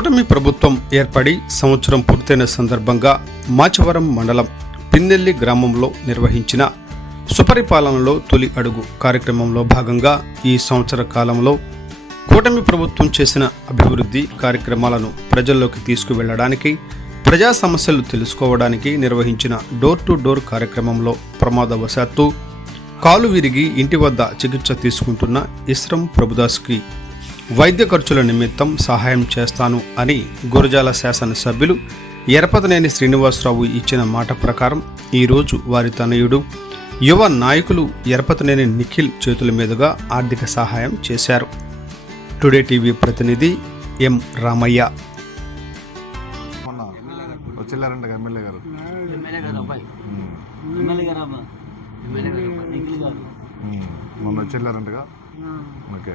కూటమి ప్రభుత్వం ఏర్పడి సంవత్సరం పూర్తయిన సందర్భంగా మాచవరం మండలం పిన్నెల్లి గ్రామంలో నిర్వహించిన సుపరిపాలనలో తొలి అడుగు కార్యక్రమంలో భాగంగా ఈ సంవత్సర కాలంలో కూటమి ప్రభుత్వం చేసిన అభివృద్ధి కార్యక్రమాలను ప్రజల్లోకి తీసుకువెళ్ళడానికి ప్రజా సమస్యలు తెలుసుకోవడానికి నిర్వహించిన డోర్ టు డోర్ కార్యక్రమంలో ప్రమాదవశాత్తు కాలు విరిగి ఇంటి వద్ద చికిత్స తీసుకుంటున్న ఇస్రం ప్రభుదాస్కి వైద్య ఖర్చుల నిమిత్తం సహాయం చేస్తాను అని గురజాల శాసనసభ్యులు ఎరపతనేని శ్రీనివాసరావు ఇచ్చిన మాట ప్రకారం ఈరోజు వారి తనయుడు యువ నాయకులు ఎరపతనేని నిఖిల్ చేతుల మీదుగా ఆర్థిక సహాయం చేశారు. టుడే టీవీ ప్రతినిధి ఎం రామయ్య. మొన్న ఓకే.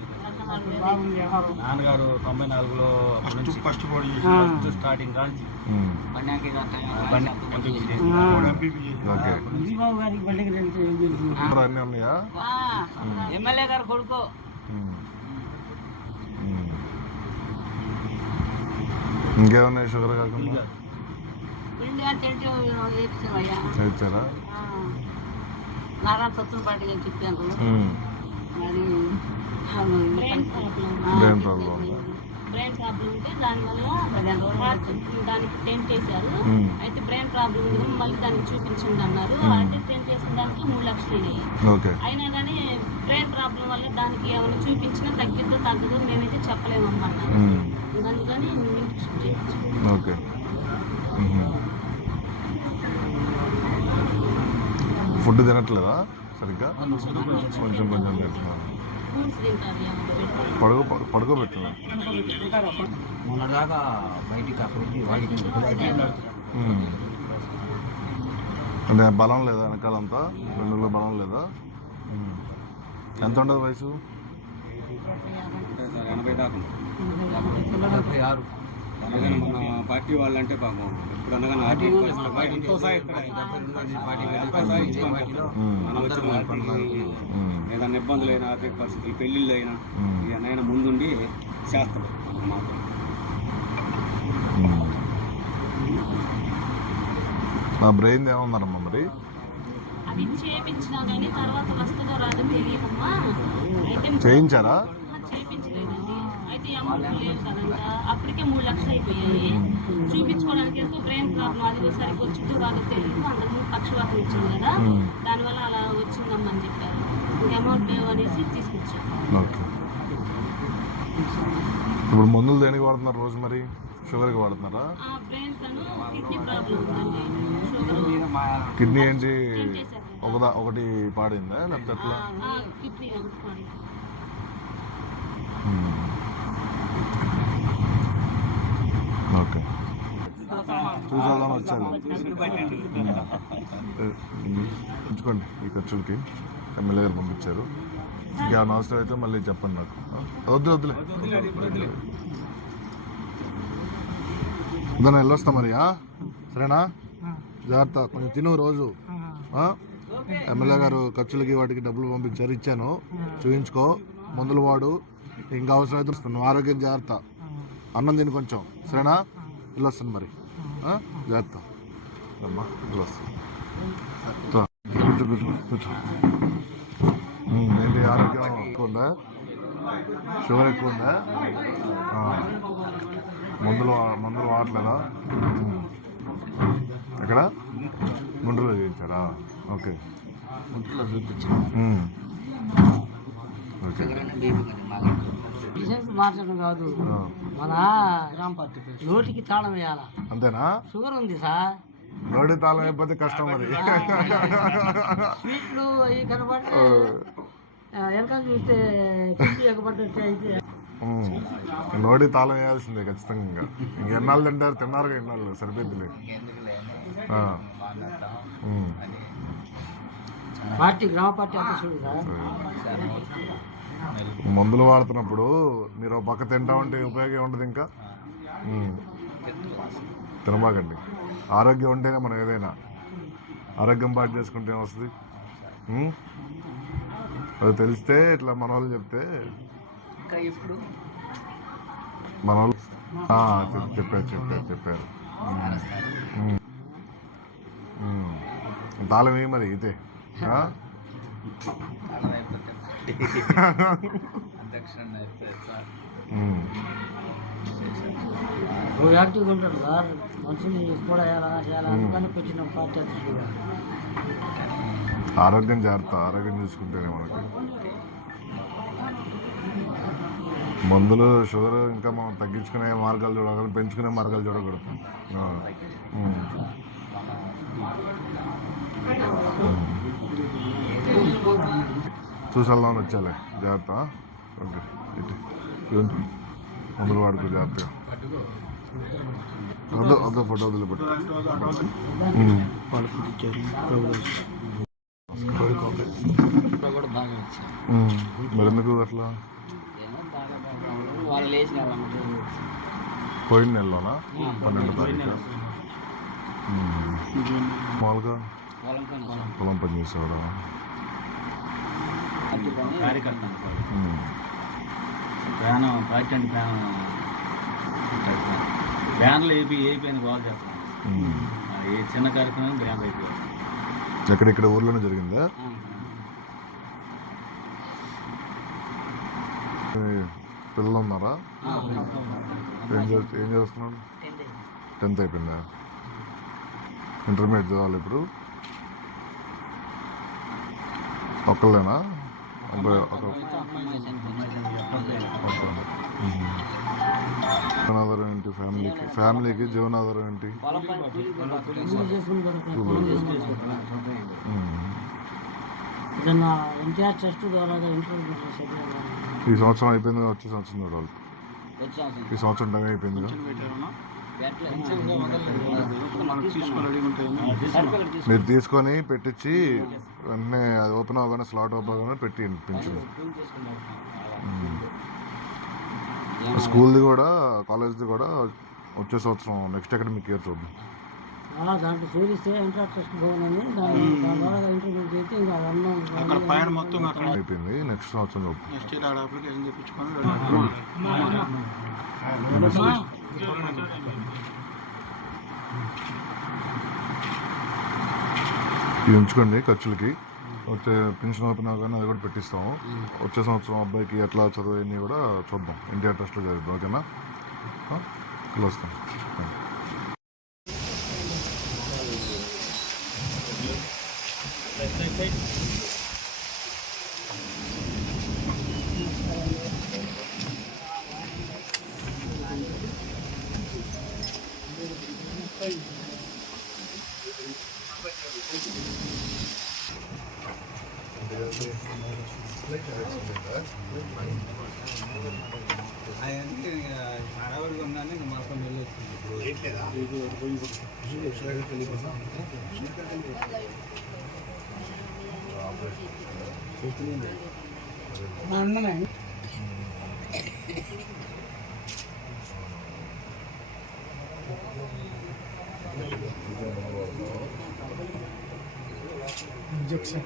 నాన్నగారు తొంభై నాలుగులో ఫస్ట్ ఫస్ట్ స్టార్టింగ్ కాంచి. ఎమ్మెల్యే గారు కొడుకు. ఇంకేమన్నాయి షుగర్ కాకుండా? నారాయణ పాటిగా చెప్పాను మరి బ్రెయిన్ ప్రాబ్లం బ్రెయిన్ ప్రాబ్లం ఉంటే దానివల్ల. దానికి టెంట్ వేశారు ఉమ్, అయితే బ్రెయిన్ ప్రాబ్లం ఉంది మళ్ళీ దానికి చూపించండి అన్నారు. అంటే టెంట్ వేసిన దానికి మూడు లక్షలు ఓకే అయినా కానీ బ్రెయిన్ ప్రాబ్లం వల్ల దానికి ఏమైనా చూపించినా తగ్గిద్దో తగ్గదో మేమైతే చెప్పలేమమ్మన్నారు ఉమ్, అందుకని ఇంటికి చేయించాం. ఓకే. ఫుడ్ తినట్లేదా సరిగ్గా? కొంచెం కొంచెం తింటున్నాను. పడుకో మొన్నటిదాకా బయటికి ఉమ్. అంటే బలం లేదా వెనకాలంతా? రెండు బలం లేదా. ఎంత ఉండదు వయసు? ఎనభై దాకా ఆరు. మన పార్టీ వాళ్ళంటే పాపం ఇప్పుడు అనగానే ఆర్టీ ఎంతో ఉమ్. మనం వచ్చిన వాటికి ఉమ్. ఏదైనా ఇబ్బందులు అయినా ఆర్థిక పరిస్థితులు పెళ్ళిళ్ళు అయినా. ఇవన్నైనా ముందుండి చేస్తాడు మాత్రం. నా బ్రెయిన్ ఏమన్నారమ్మా మరి అవి చేయించినా కానీ తర్వాత వస్తుందో రాదో తెలియదమ్మా అయితే చేయించారా చేయించలేదండి అయితే అమౌంట్ లేదు కదంట అప్పటికే మూడు లక్షలు అయిపోయాయి. చూపించుకోవడానికి ఎంతో బ్రెయిన్ ప్రాబ్లం అది సరిగ్గా వచ్చిందో రాదో తెలియదు అందరూ పక్షవాతం ఇచ్చింది కదా. ఉమ్. దానివల్ల అలా వచ్చిందమ్మని చెప్పారు. అమౌంట్ లేవు అనేసి తీసుకొచ్చాం ఓకే. ఇప్పుడు మందులు దేనికి వాడుతున్నారు రోజు మరి? షుగర్కి వాడుతున్నారా? ఆ బ్రెయిన్ తను కిడ్నీ ప్రాబ్లం ఉందండి. షుగర్ కిడ్నీ ఏంటి? ఒకదా ఒకటి పాడిందా లేకపోతే ఎట్లా? ఓకే. చూసేద్దాం వచ్చాను. ఉమ్. ఉంచుకోండి ఈ ఖర్చులకి. ఎమ్మెల్యే గారు పంపించారు. ఇంకేమైనా అవసరం అయితే మళ్ళీ చెప్పండి నాకు? వద్దులే వద్దులే. దాన్ని వెళ్ళొస్తా మరి? సరేనా? జాగ్రత్త కొంచెం తిను రోజు. ఆ? ఎమ్మెల్యే గారు ఖర్చులకి వాటికి డబ్బులు పంపించారు ఇచ్చాను. చూయించుకో మందులు వాడు. ఇంకా అవసరం అయితే వస్తాను. నువ్వు ఆరోగ్యం జాగ్రత్త. అన్నం తిని కొంచెం. సరేనా? వెళ్ళొస్తాను మరి? జాగ్రత్త. అమ్మా వెళ్ళొస్తాను. కూర్చో కూర్చో కూర్చో. ఉమ్, ఏంటి ఆరోగ్యం ఎక్కువ ఉందా? షుగర్ ఎక్కువ ఉందా. మందులు మందులు వాడలేదా. ఎక్కడ? గుంటూరులో చేయించారా? ఓకే. ఉమ్. ఓకే మార్చడం కాదు. మన నోటికి తాళం వేయాలా? అంతేనా? షుగర్ ఉంది సార్. నోటి తాళం అయిపోతే కష్టం మరి. స్వీట్లు అవి కనబడితే వెనకాల చూస్తే ఎగబడ్డట్టు అయితే. నోటి తాళం వేయాల్సిందే ఖచ్చితంగా. ఇంకా ఇంకెన్నాళ్ళు తింటారు? తిన్నారు ఎన్నాళ్ళు సరిపోద్దిలే. ఉమ్. పార్టీ గ్రామ పార్టీ అధ్యక్షుడు. మందులు వాడుతున్నప్పుడు మీరు పక్క తింటా ఉంటే ఉపయోగం ఉండదు ఇంకా. తినబాకండి. ఆరోగ్యం ఉంటేనే మనం ఏదైనా ఆరోగ్యం పాటు చేసుకుంటే ఉమ్? అది తెలిస్తే ఇట్లా మన వాళ్ళు చెప్తే మన వాళ్ళు చెప్పారు చెప్పారు చెప్పారు. తాళం ఏ మరి ఇదే. ఆ? ఉమ్. ఓ యాక్టివ్గా ఉంటాడు సార్. మనుషుల్ని కూడా ఎలా చేయాలి అందుకని పెట్టిన పార్టీ అధ్యక్షుడిగా ఆరోగ్యం జాగ్రత్త ఆరోగ్యం చూసుకుంటేనే మనకి. మందులు షుగర్ ఇంకా మనం తగ్గించుకునే మార్గాలు చూడాలి పెంచుకునే మార్గాలు చూడకూడదు. చూసాలా వచ్చాలే. జాగ్రత్త. ఓకే ఇటు. ఇటు. మందులు వాడుకో జాగ్రత్తగా. వద్దు ఫోటో వదిలిపెట్టు ఉమ్. అట్లా? పోయిన నెలలోనా? పన్నెండు తారీఖు? మామూలుగా? పొలం పని పొలం పని చేసేవాడా? అట్టి పని కార్యకర్త అనుకోవాలి. ప్రాణం పార్టీ అంటే ప్రాణం. బ్యాన్లు ఏపీ ఏపీ అని బాగా చేస్తాం ఏ చిన్న కార్యక్రమం బ్యాన్ అయిపోయాయి ఎక్కడెక్కడ ఊర్లోనే జరిగిందా? పిల్లలు ఉన్నారా. ఏం ఏం చేస్తున్నాడు? టెన్త్ అయిపోయిందా? ఇంటర్మీడియట్ చదవాలి ఇప్పుడు? ఒక్కళ్ళేనా? జీవనాధారం ఏంటి ఫ్యామిలీకి ఫ్యామిలీకి జీవనాధారం ఏంటి ఈ సంవత్సరం అయిపోయింది వచ్చే సంవత్సరం చూడాలి. ఈ సంవత్సరం టైం అయిపోయిందిగా. మీరు తీసుకొని పెట్టించి వెంటనే అది ఓపెన్ అవ్వగానే స్లాట్ ఓపెన్ అవ్వగానే పెట్టి పెంచండి స్కూల్ది కూడా కాలేజ్ది కూడా వచ్చే సంవత్సరం నెక్స్ట్ అకాడమిక్ ఇయర్ చూద్దాం. దాంట్లో అక్కడ పైన మొత్తం అక్కడ అయిపోయింది. నెక్స్ట్ సంవత్సరం చూద్దాం. నెక్స్ట్ ఇయర్ ఆడ అప్లికేషన్ తెప్పించుకొని ఇది ఉంచుకోండి ఖర్చులకి. వచ్చే పెన్షన్ ఓపెన్ అవగానే అది కూడా పెట్టిస్తాము. వచ్చే సంవత్సరం అబ్బాయికి ఎట్లా చదువు కూడా చూద్దాం. ఇండియా ట్రస్ట్లో జరుగుతుంది ఓకేనా? కలుస్తాం అంటే మరవడి ఉన్నాను ఇంకా మరొక మెల్లి వచ్చింది మా అన్ననే Thank you. 아, 인젝션.